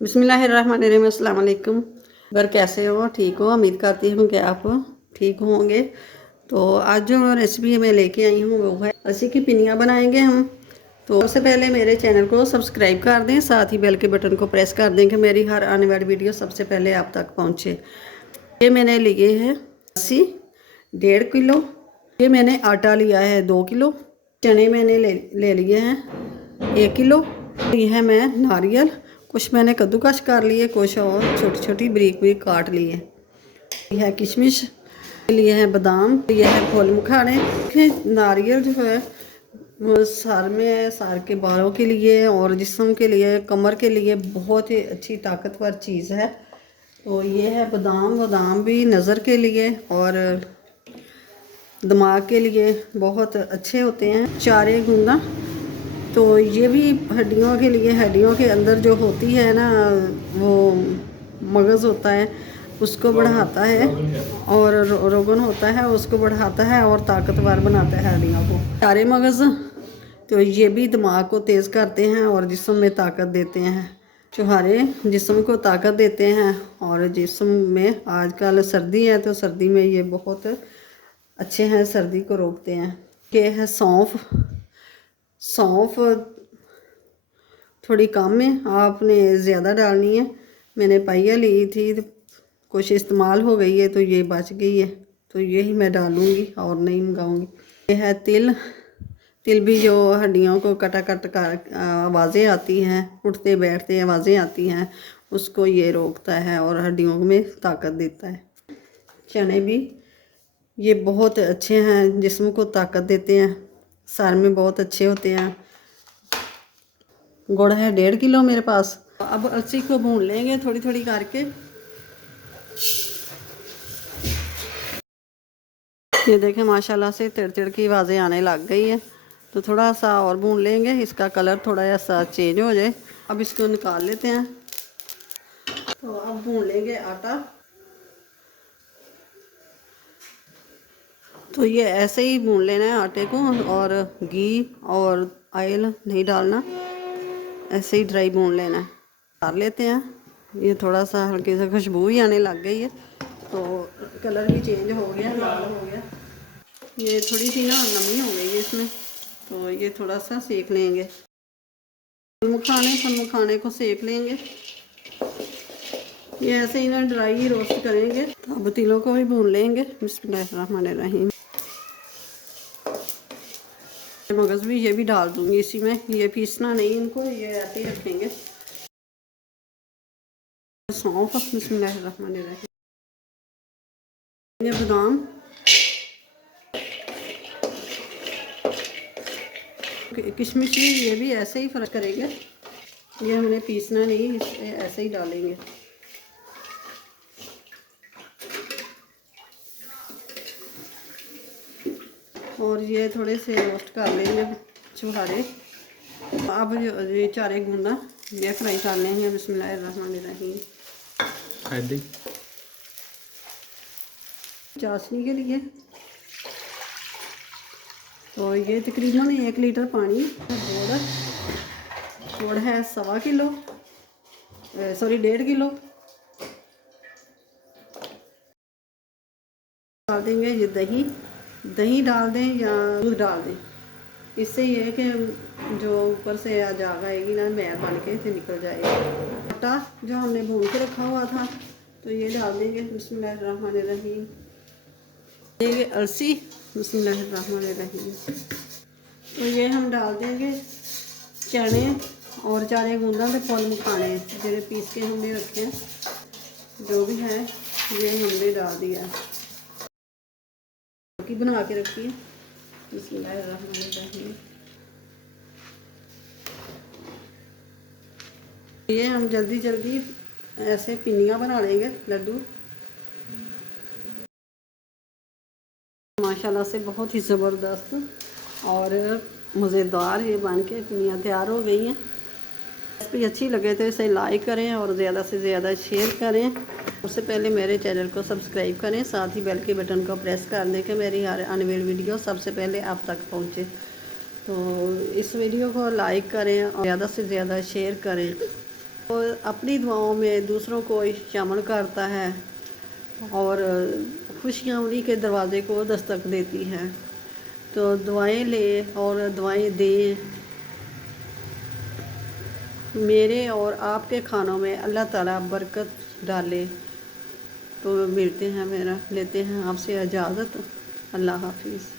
बिस्मिल्लाहिर्रहमानिर्रहीम, अस्सलाम वालेकुम। अगर कैसे हो, ठीक हो? उम्मीद करती हूँ कि आप ठीक होंगे। तो आज जो रेसिपी मैं लेके आई हूँ वो है लस्सी की पिनियाँ बनाएंगे हम। तो सबसे पहले मेरे चैनल को सब्सक्राइब कर दें, साथ ही बेल के बटन को प्रेस कर दें कि मेरी हर आने वाली वीडियो सबसे पहले आप तक पहुँचे। ये मैंने लिए है लस्सी 1.5 किलो। ये मैंने आटा लिया है 2 किलो। चने मैंने ले लिए हैं 1 किलो। ये है मैं नारियल, कुछ मैंने कद्दूकश कर लिए, कुछ और छोटी छोटी बरीक बरीक काट लिए। ये है किशमिश, लिए है बादाम, ये है फूल मखाने। नारियल जो है वो सर में, सर के बालों के लिए और जिस्म के लिए, कमर के लिए बहुत ही अच्छी ताकतवर चीज़ है। तो ये है बादाम, बादाम भी नज़र के लिए और दिमाग के लिए बहुत अच्छे होते हैं। 4 गूंदा, तो ये भी हड्डियों के लिए, हड्डियों के अंदर जो होती है ना वो मगज़ होता है उसको बढ़ाता है, और रोगन होता है उसको बढ़ाता है और ताकतवर बनाता है हड्डियों को। सारे मगज़ तो ये भी दिमाग को तेज़ करते हैं और जिस्म में ताकत देते हैं। चुहारे जिस्म को ताकत देते हैं और जिस्म में, आजकल सर्दी है तो सर्दी में ये बहुत अच्छे हैं, सर्दी को रोकते हैं। ये है सौंफ। सौंफ थोड़ी कम है, आपने ज़्यादा डालनी है। मैंने पाइया ली थी तो कुछ इस्तेमाल हो गई है तो ये बच गई है, तो यही मैं डालूँगी और नहीं मंगाऊँगी। ये है तिल। तिल भी जो हड्डियों को कटा कट कर आवाज़ें आती हैं, उठते बैठते आवाज़ें आती हैं, उसको ये रोकता है और हड्डियों में ताकत देता है। चने भी ये बहुत अच्छे हैं, जिस्म को ताकत देते हैं, सर में बहुत अच्छे होते हैं। गुड़ है 1.5 किलो मेरे पास। अब अलसी को भून लेंगे थोड़ी थोड़ी करके। ये देखें माशाल्लाह से तिड़ तिड़ की आवाज़ें आने लग गई है, तो थोड़ा सा और भून लेंगे, इसका कलर थोड़ा सा चेंज हो जाए। अब इसको निकाल लेते हैं। तो अब भून लेंगे आटा। तो ये ऐसे ही भून लेना है आटे को, और घी और ऑयल नहीं डालना, ऐसे ही ड्राई भून लेना है। डाल लेते हैं। ये थोड़ा सा हल्की सी खुशबू ही आने लग गई है, तो कलर भी चेंज हो गया, लाल हो गया। ये थोड़ी सी ना नमी हो गई है इसमें, तो ये थोड़ा सा सेक लेंगे। फल मखाने को सेक लेंगे। ये ऐसे ही ना ड्राई ही रोस्ट करेंगे। तो अब तिलों को भी भून लेंगे। बिस्मिल्लाहिर्रहमानिर्रहीम। मगज़ भी ये भी डाल दूंगी इसी में, ये पीसना नहीं इनको, ये ऐसे ही रखेंगे। सौंफ, बिस्मिल्लाहिर्रहमानिर्रहीम। ये बादाम, किशमिश भी, ये भी ऐसे ही फ्राई करेंगे। ये हमने पीसना नहीं, इसे ऐसे ही डालेंगे। और ये थोड़े से रोस्ट कर लेंगे छुहारे। अब ये 4 गूंदा ये फ्राई कर लेंगे। बिस्मिल्लाहिर्रहमानिर्रहीम। चाशनी के लिए तो ये तकरीबन 1 लीटर पानी। गुड़ है 1.25 किलो, सॉरी 1.5 किलो। डाल देंगे ये दही। दही डाल दें या दूध डाल दें, इससे ये है कि जो ऊपर से जाग आएगी ना, मैल बन के तो निकल जाएगा। आटा जो हमने भून के रखा हुआ था तो ये डाल देंगे। बिस्मिल्लाहिर्रहमानिर्रहीम। ये अलसी, बिस्मिल्लाहिर्रहमानिर्रहीम। तो ये हम डाल देंगे चने और 4 गूंदा के फल मखाने जो पीस के हमने रखे हैं, जो भी है ये हमने डाल दिया है, की बना के रखी है। बिस्मिल्लाहिर्रहमानिर्रहीम। ये हम जल्दी जल्दी ऐसे पिन्नियाँ बना लेंगे, लड्डू। माशाल्लाह से बहुत ही ज़बरदस्त और मज़ेदार ये बन के पिन्नियाँ तैयार हो गई हैं। रेसिपी अच्छी लगे तो इसे लाइक करें और ज़्यादा से ज़्यादा शेयर करें। उससे पहले मेरे चैनल को सब्सक्राइब करें, साथ ही बेल के बटन को प्रेस कर दें कि मेरी हर आने वाली वीडियो सबसे पहले आप तक पहुंचे। तो इस वीडियो को लाइक करें और ज़्यादा से ज़्यादा शेयर करें। वो अपनी दुआओं में दूसरों को शामिल करता है और खुशियाँ उन्हीं के दरवाज़े को दस्तक देती हैं। तो दुआएं ले और दुआएं दें। मेरे और आपके खानों में अल्लाह ताला बरकत डाले। तो मिलते हैं, मेरा लेते हैं आपसे इजाज़त। अल्लाह हाफिज़।